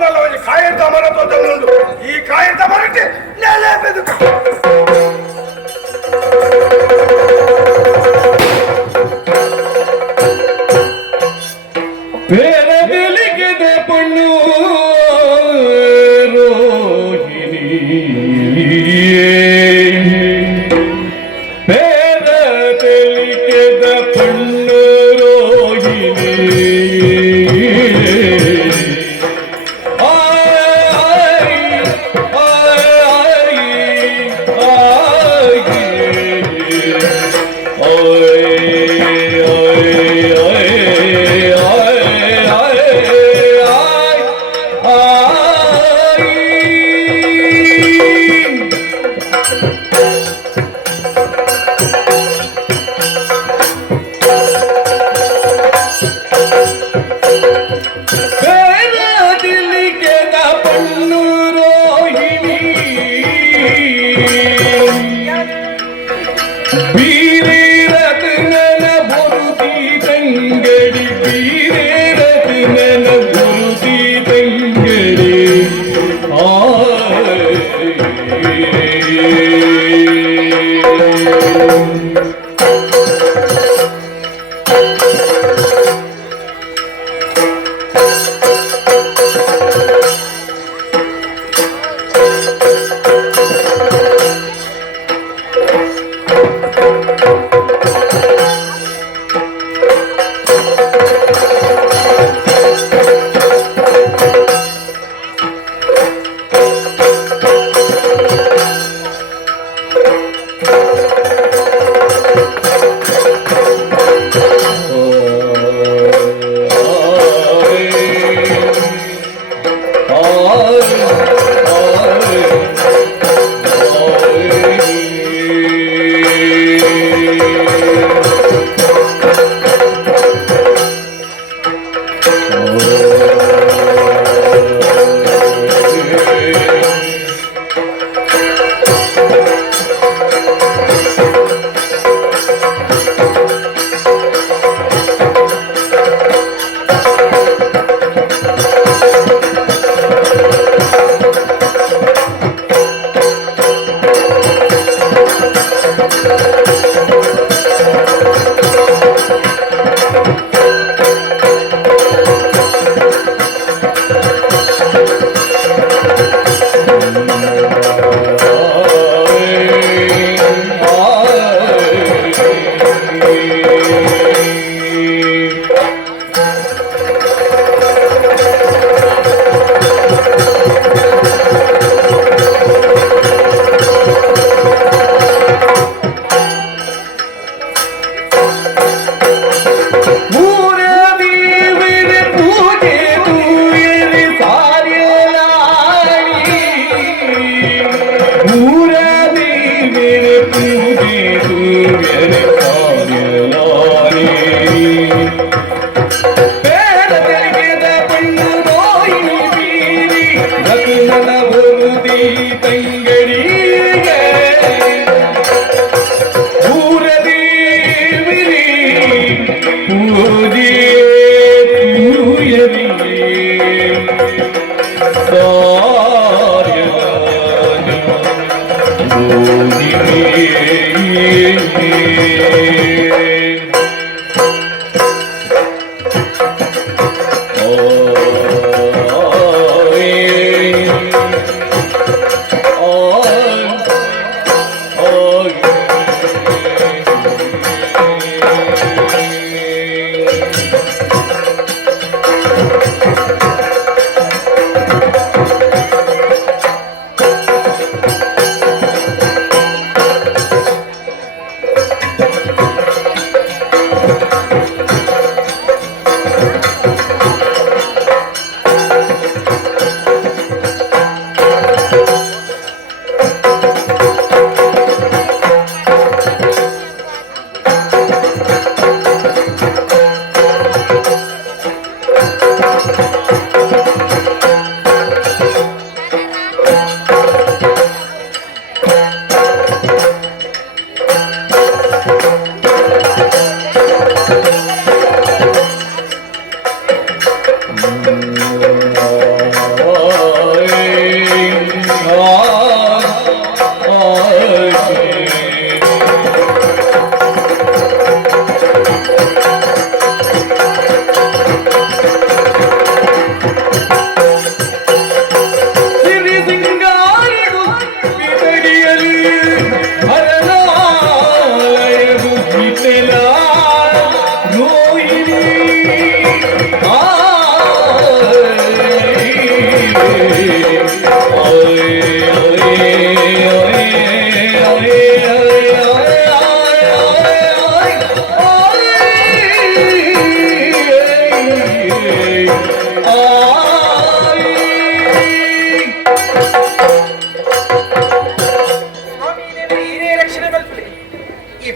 ಹೌದಲ್ಲ ಕಾಯಿತ ಮರ ತೋಟುಂಟು ಈ ಕಾಯಿತ ಮರಕ್ಕೆ ನೆಲೆ ಬೆದುಕ ಬೇರದಲಿಗೆದ ಪಣ್ಣು ರೋಹಿಣಿ ಬೇರದಲಿಗೆದ ಪಣ್ಣು ರೋಹಿಣಿ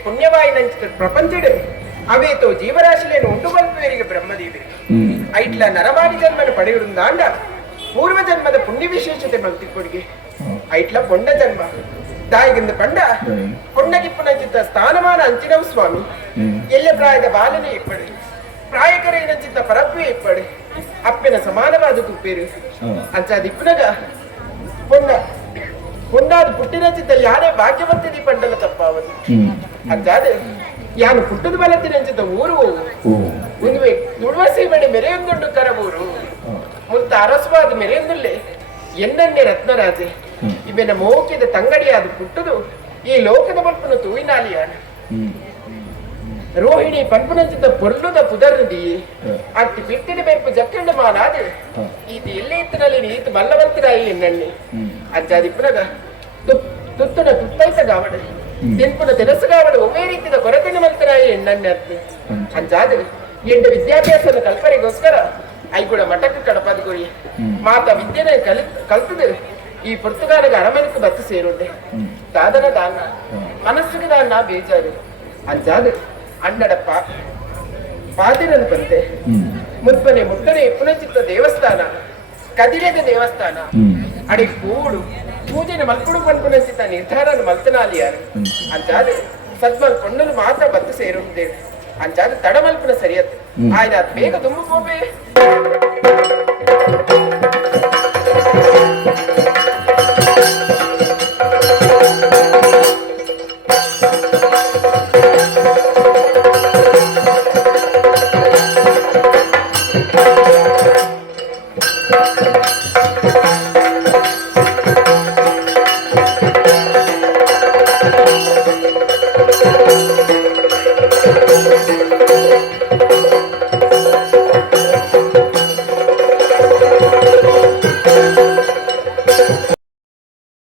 పుణ్యవాయినంచిన ప్రపంచుడు అవేతో జీవరాశులను ఉండుకొల్పి వెరిగి బ్రహ్మదేవి ఐట్ల నరమాడి జన్మను పడి ఉందాండ పూర్వ జన్మದ ಪುಣ್ಯ ವಿಶೇಷತೆ ಮಲ್ತಿ ಕೊಡುಗೆ ಐಟ್ಲ ಪೊಂಡ ಜನ್ಮ ದಾಯಿಗಿಂದ ಪಂಡ ಪೊಂಡಗಿಪ್ಪುನಂಚಿತ್ತ ಸ್ಥಾನಮಾನ ಅಂಚಿನವು ಸ್ವಾಮಿ ಎಲ್ಲ ಪ್ರಾಯದ ಬಾಲನೆ ಇಪ್ಪಡು ಪ್ರಾಯಕರೈನಂಚಿತ್ತ ಪರಪ್ಪೆ ಇಪ್ಪಡು ಅಪ್ಪಿನ ಸಮಾನವಾದ ತುಪ್ಪೇರು ಅಂಚಾದಿಪ್ಪುನಗ ಪೊಂಡ ಪೊಂಡಾದ ಪುಟ್ಟಿನಂಚಿತ್ತ ಯಾರೇ ಭಾಗ್ಯವಂತದಿ ಪಂಡಲ ತಪ್ಪಾವದು ಅಂಚಾದ ಯಾನು ಪುಟ್ಟದ ಬಲತ್ತಿನಂಚಿತ್ತ ಊರು ಉಂದುವೆ ತುಳುವಸಿ ಮಣಿ ಮೆರೆಯೊಂದುಂಡು ಕರವೂರು ಮುಂತ ಅರಸುವಾದ ಮೆರೆಯೊಂದುಲ್ಲೆ ಎನ್ನನ್ನೇ ರತ್ನರಾಜೆ ಇವೆನ ಮೋಕಿದ ತಂಗಡಿಯಾದ ಪುಟ್ಟದು ಈ ಲೋಕದ ಮಲ್ಪನ ತೂಯಿನಾಲಿಯಾನ ರೋಹಿಣಿ ಪಂಪುನಂಚಿದ್ದ ಪೊರ್ಲುದ ಪುದರ್ನದಿ ಅತ್ತಿ ಪಿಟ್ಟಿನ ಬೆಂಪು ಜಕ್ಕಂಡ ಮಾನಾದ ಈತ ಎಲ್ಲೇ ಇತ್ತನಲ್ಲಿ ನೀತು ಮಲ್ಲವಂತರಾಯಿ ಎನ್ನಣ್ಣೆ ಅಜ್ಜಾದಿಪ್ಪುನಗ ತುತ್ತನ ತುತ್ತೈತ ಗಾವಡ ತಿನ್ಪುನ ತೆರಸುಗಾವಡ ಒಮ್ಮೆ ರೀತಿಯ ಕೊರತೆನ ಮಂತರಾಯಿ ಎನ್ನಣ್ಣೆ ಅತ್ತೆ ಅಂಜಾದ ಎಂಡ ವಿದ್ಯಾಭ್ಯಾಸದ ಕಲ್ಪನೆಗೋಸ್ಕರ ಐಗುಡ ಮಠಕ್ಕೆ ಕಡಪದ ಗುರಿ ಮಾತ ವಿದ್ಯೆನ ಕಲ್ತದು ಈ ಪುರ್ತುಗಾಲಗ ಅರಮನೆಗೆ ಬತ್ತು ಸೇರುಂಡೆ ದಾದನ ದಾನ ಮನಸ್ಸಿಗೆ ದಾನ ಬೇಜಾರು ಅಂಜಾದ ಅಣ್ಣಡ ಪಾದಿರನ್ ಬಂತೆ ಮುದ್ಬನೆ ಮುಟ್ಟನೆ ಪುನಚಿತ್ತ ದೇವಸ್ಥಾನ ಕದಿರೆದ ದೇವಸ್ಥಾನ ಅಡಿ ಕೂಡು ಪೂಜೆನ ಮಲ್ಪುಡು ಪನ್ಪುನಚಿತ್ತ ನಿರ್ಧಾರನ ಮಲ್ತನಾಲಿಯಾರು ಅಂಜಾದ ಸದ್ಮಲ್ ಕೊಂಡಲು ಮಾತ್ರ ಬತ್ತು ಸೇರುಂಡೆ ಅಂಚಾದ ತಡಮಲ್ಪನ ಸರಿಯತ್ತು ಆಯ್ನ ಬೇಗ ತುಂಬ ಹೋಬೆ